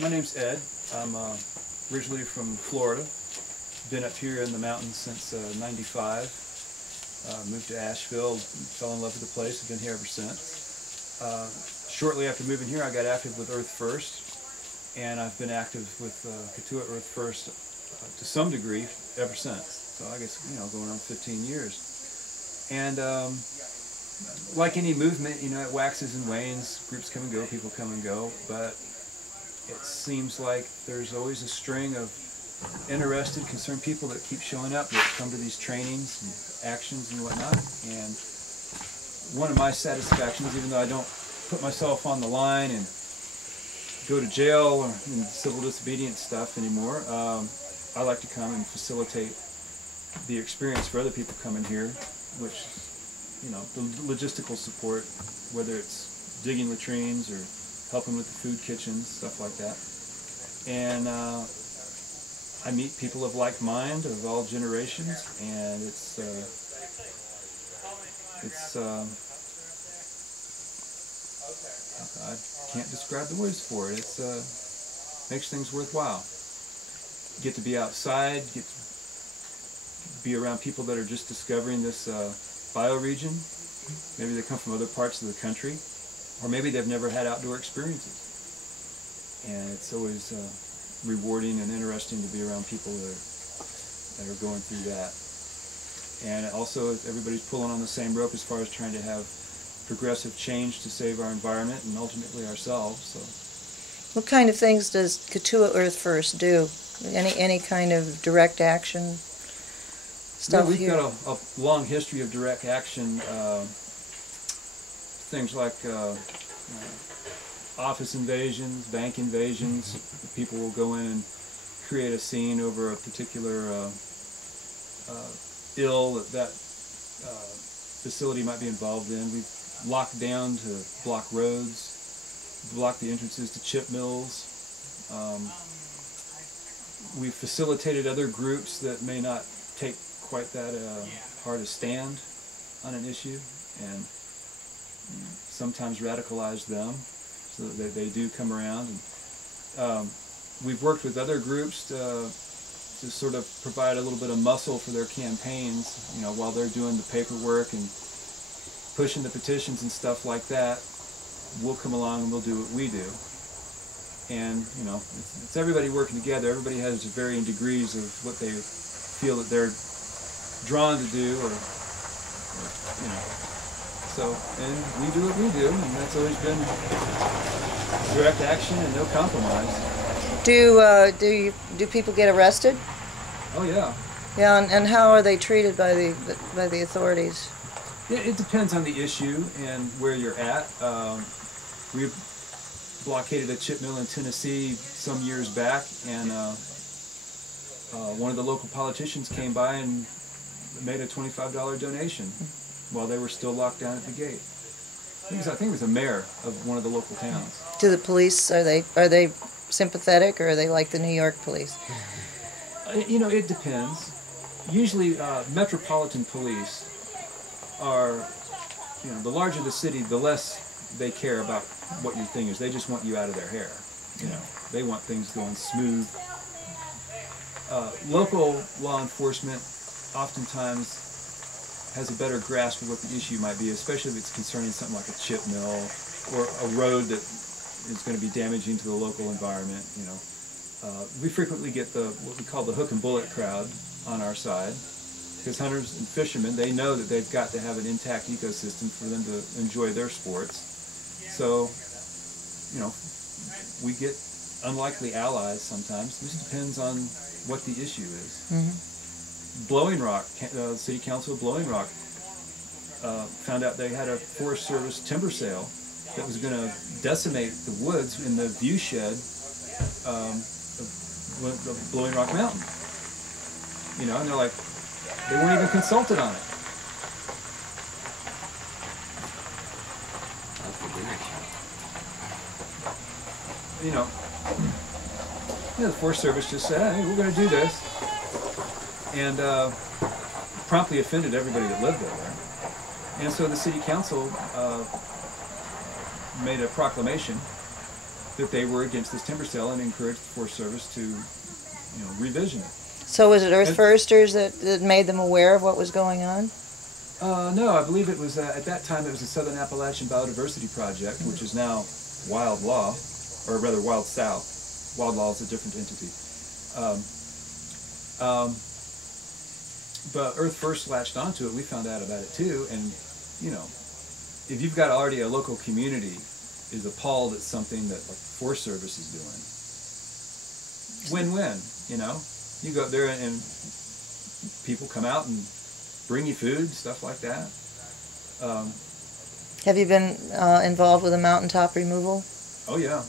My name's Ed. I'm originally from Florida. Been up here in the mountains since '95. Moved to Asheville, fell in love with the place. I've been here ever since. Shortly after moving here, I got active with Earth First, and I've been active with Katuah Earth First to some degree ever since. So I guess, going on 15 years. And like any movement, it waxes and wanes. Groups come and go, people come and go, but it seems like there's always a string of interested, concerned people that keep showing up, that come to these trainings and actions and whatnot. And one of my satisfactions, even though I don't put myself on the line and go to jail or in civil disobedience stuff anymore, I like to come and facilitate the experience for other people coming here, which, the logistical support, whether it's digging latrines or helping with the food kitchens, stuff like that. And I meet people of like mind, of all generations, and I can't describe the words for it. Makes things worthwhile. Get to be outside, get to be around people that are just discovering this bioregion. Maybe they come from other parts of the country, or maybe they've never had outdoor experiences. And it's always rewarding and interesting to be around people that are going through that. And also, everybody's pulling on the same rope as far as trying to have progressive change to save our environment and ultimately ourselves. So, what kind of things does Katuah Earth First do? Any kind of direct action stuff? We've got a long history of direct action. Things like office invasions, bank invasions. People will go in and create a scene over a particular ill that facility might be involved in. We've locked down to block roads, block the entrances to chip mills. We've facilitated other groups that may not take quite that hard a stand on an issue, and sometimes radicalize them so that they do come around. And we've worked with other groups to sort of provide a little bit of muscle for their campaigns, while they're doing the paperwork and pushing the petitions and stuff like that. We'll come along and we'll do what we do. And, it's everybody working together. Everybody has varying degrees of what they feel that they're drawn to do, or So, and we do what we do, and that's always been direct action and no compromise. Do people get arrested? Oh yeah. Yeah, and how are they treated by the authorities? It depends on the issue and where you're at. We blockaded a chip mill in Tennessee some years back, and one of the local politicians came by and made a $25 donation while they were still locked down at the gate. I think it was the mayor of one of the local towns. To the police, are they sympathetic, or are they like the New York police? It depends. Usually, metropolitan police are, the larger the city, the less they care about what your thing is. They just want you out of their hair. They want things going smooth. Local law enforcement oftentimes has a better grasp of what the issue might be, especially if it's concerning something like a chip mill or a road that is going to be damaging to the local environment. We frequently get what we call the hook and bullet crowd on our side, because hunters and fishermen, they know that they've got to have an intact ecosystem for them to enjoy their sports. So, we get unlikely allies sometimes. This depends on what the issue is. Mm-hmm. Blowing Rock, City Council of Blowing Rock, found out they had a Forest Service timber sale that was going to decimate the woods in the view shed of Blowing Rock Mountain. And they're like, they weren't even consulted on it. The Forest Service just said, hey, we're going to do this. And promptly offended everybody that lived there. And so the city council made a proclamation that they were against this timber sale and encouraged the Forest Service to, revision it. So was it Earth Firsters that made them aware of what was going on? No, I believe it was, at that time, it was the Southern Appalachian Biodiversity Project, which is now Wild Law, or rather Wild South. Wild Law is a different entity. But Earth First latched onto it. We found out about it too, and if you've got already a local community is appalled at something that like the Forest Service is doing, win-win. You go up there and people come out and bring you food, stuff like that. Have you been involved with the mountaintop removal? Oh yeah,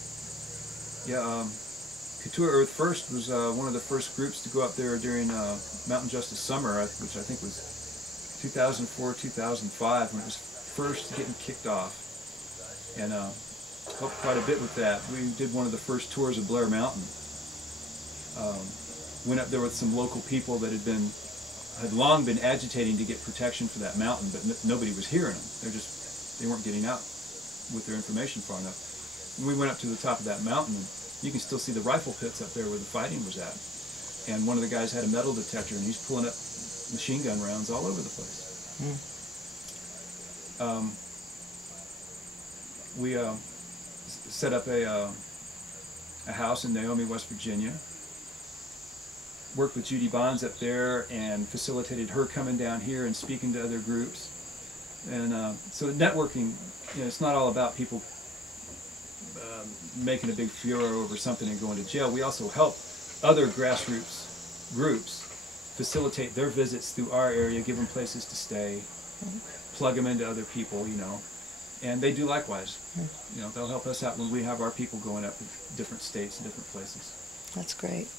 yeah. Katuah Earth First was one of the first groups to go up there during Mountain Justice Summer, which I think was 2004, 2005, when it was first getting kicked off, and helped quite a bit with that. We did one of the first tours of Blair Mountain. Went up there with some local people that had long been agitating to get protection for that mountain, but nobody was hearing them. They weren't getting out with their information far enough. And we went up to the top of that mountain, and you can still see the rifle pits up there where the fighting was at. And one of the guys had a metal detector, and he's pulling up machine gun rounds all over the place. We set up a house in Naomi, West Virginia. Worked with Judy Bonds up there and facilitated her coming down here and speaking to other groups. And so networking, it's not all about people making a big furor over something and going to jail. We also help other grassroots groups facilitate their visits through our area, give them places to stay, plug them into other people, and they do likewise. They'll help us out when we have our people going up to different states and different places. That's great.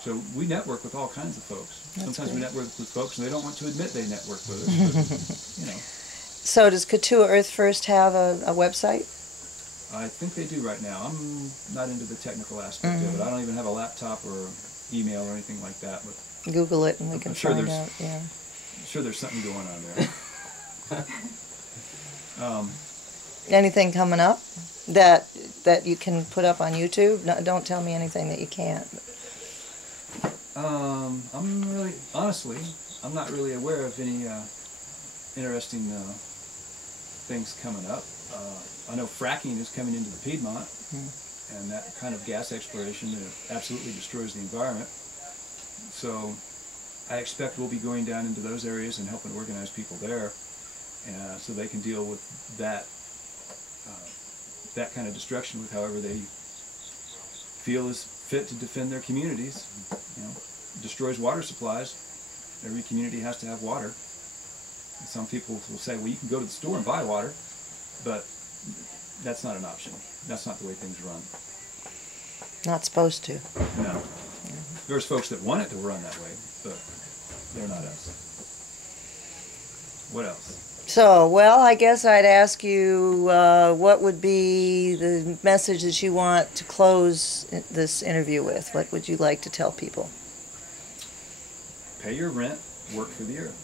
So we network with all kinds of folks. Sometimes great. we network with folks and they don't want to admit they network with us, but, So does Katuah Earth First have a website? I think they do right now. I'm not into the technical aspect of it. I don't even have a laptop or email or anything like that. But Google it and we can find out. Yeah. I'm sure there's something going on there. Anything coming up that you can put up on YouTube? No, don't tell me anything that you can't. Honestly, I'm not really aware of any interesting things coming up. I know fracking is coming into the Piedmont, and that kind of gas exploration absolutely destroys the environment. So I expect we'll be going down into those areas and helping organize people there, so they can deal with that kind of destruction with however they feel is fit to defend their communities. Destroys water supplies. Every community has to have water. And some people will say, well, you can go to the store and buy water, but that's not an option. That's not the way things run. Not supposed to. No. There's folks that want it to run that way, but they're not us. What else? So, well, I guess I'd ask you what would be the message that you want to close this interview with? What would you like to tell people? Pay your rent, work for the earth.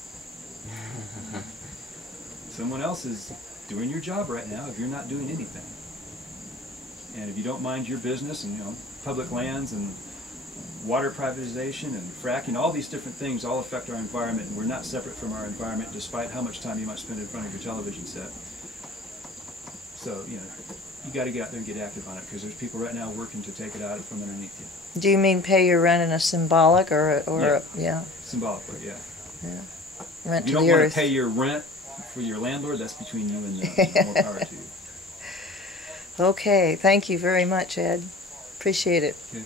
Someone else is doing your job right now if you're not doing anything. And if you don't mind your business and, public lands and water privatization and fracking, all these different things all affect our environment, and we're not separate from our environment despite how much time you might spend in front of your television set. So, you got to get out there and get active on it, because there's people right now working to take it out from underneath you. Do you mean pay your rent in a symbolic yeah? Symbolically, yeah. Yeah. Rent You to don't the want earth. to pay your rent for your landlord. That's between you and them. More power to you. Okay, thank you very much, Ed. Appreciate it. Okay.